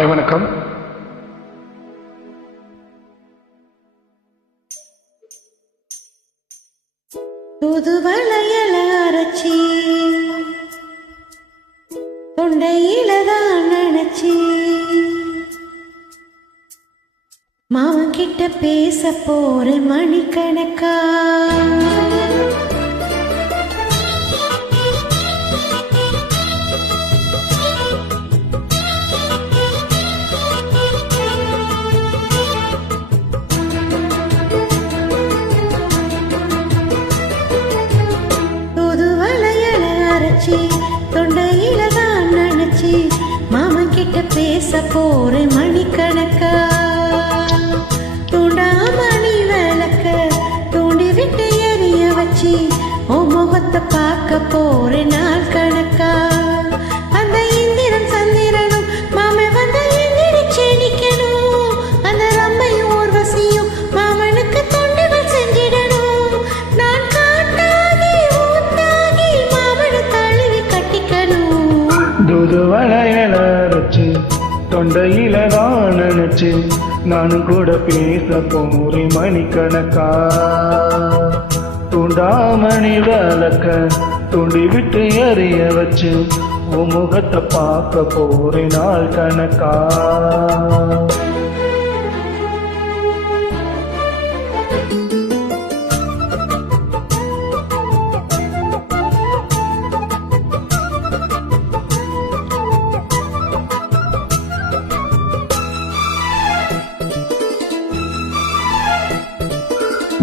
Hi வணக்கம். புதுவளையல அரைச்சி தொண்டையில தான் நினைச்சி மாமன் கிட்ட பேச போற மணிக்கணக்கா. தொண்டையில தான் நினைச்சி மாமன் கிட்ட பேச போற மணிக்கணக்கா. தூண்டாமணி விளக்க தூண்டி விட்டு எரிய வச்சு உன் முகத்தை பார்க்க போற நாள் கணக்கா. அந்த இந்திரன் சந்திரனும் மாமன் வந்து எந்திரிச்சு நிக்கணும். அந்த ரம்மையும் ஊர்வசியும் மாமனுக்கு தொண்டுகள் செஞ்சிடணும். நான் காட்டாகி ஊத்தாகி மாமனை தழுவி கட்டிக்கணும். புதுவளையல அரைச்சி தொண்டையில தான் நினைச்சு நானும் கூட பேச போறேன் மணிக்கணக்கா. தூண்டாமணி விளக்க தூண்டி விட்டு எறிய வச்சு உன் முகத்தை பார்க்க போறேன் நாள் கணக்கா.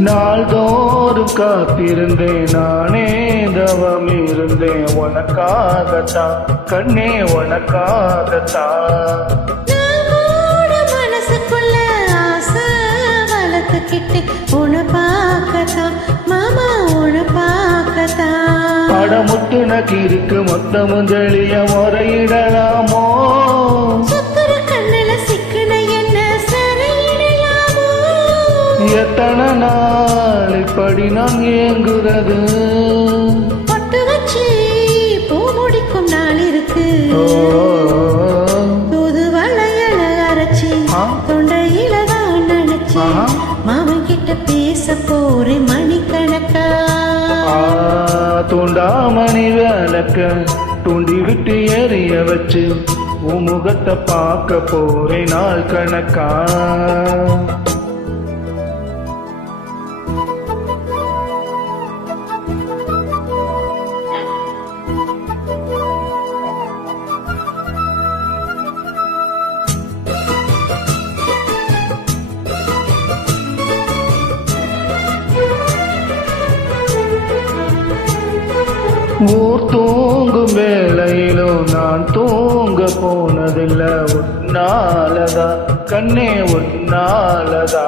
நாள்தோறும் காத்திருந்தேன் நானே தவம் இருந்தேன் உனக்காகத்தான் கண்ணே உனக்காகத்தான். மனசுக்குள்ள ஆசை வளர்த்துக்கிட்டு உன பார்க்கத்தான் மாமா உன பார்க்கத்தான். படமுத்து நக்கிருக்கு மொத்தமும் தெளிய முறையிடலாமோ. எத்தனை நாள் இப்படி நான் ஏங்குறது. பட்டு வச்சு பூ முடிக்கும் நாள் இருக்கு. புதுவளையல அரைச்சி தொண்டையில தான் நினைச்சி மாமன் கிட்ட பேச போற மணிக்கணக்கா. தூண்டாமணி விளக்க தூண்டி விட்டு எறிய வச்சு உன் முகத்தை பார்க்க போறேன் நாள் கணக்கா. ஊர் தூங்கும் வேளையிலும் நான் தூங்க போனதில்லை உன்னாலதா கண்ணே உன்னாலதா.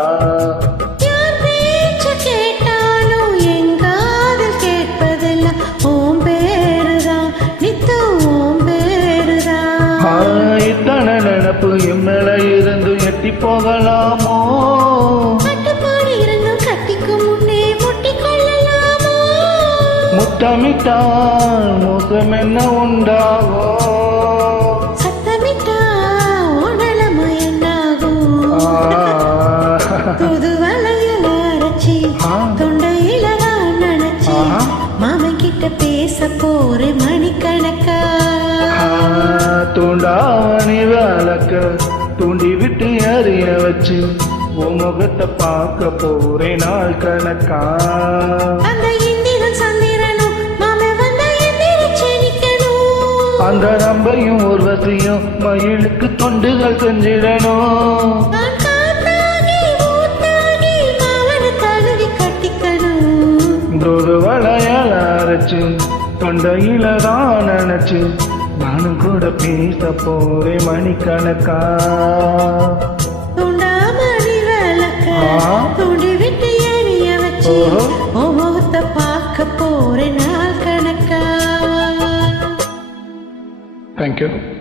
கேட்டாலும் எங்காது கேட்பதில்லை ஓம் பேருதான் நித்து ஓம் பேருதான். இத்தனை நினப்பு எம்மேல இருந்து எட்டி போகலாமோ. முத்தமிட்டால் மோசம் என்ன உண்டாகோ. சத்தமிட்டால் உடலம என்னாகும். புதுவளையல அரைச்சி தொண்டையில தான் நினைச்சி மாமன் கிட்ட பேச போற மணிக்கணக்கா. தூண்டாமணி விளக்க தூண்டி விட்டு எறிய வச்சு உன் முகத்தை பார்க்க போறேன் நாள் கணக்கா. அந்த ரம்பையும் ஊர்வசியும் மயிலுக்கு தொண்டுகள் செஞ்சிடணும். புதுவளையல அரைச்சு தொண்டையில தான் நினைச்சு நானும் கூட பேச போறேன் மணிக்கணக்கா. தூண்டாமணி விளக்க தூண்டி விட்டு எரிய வச்சு முகத்தை பார்க்க போறேன் நாள் கணக்கா. Thank you.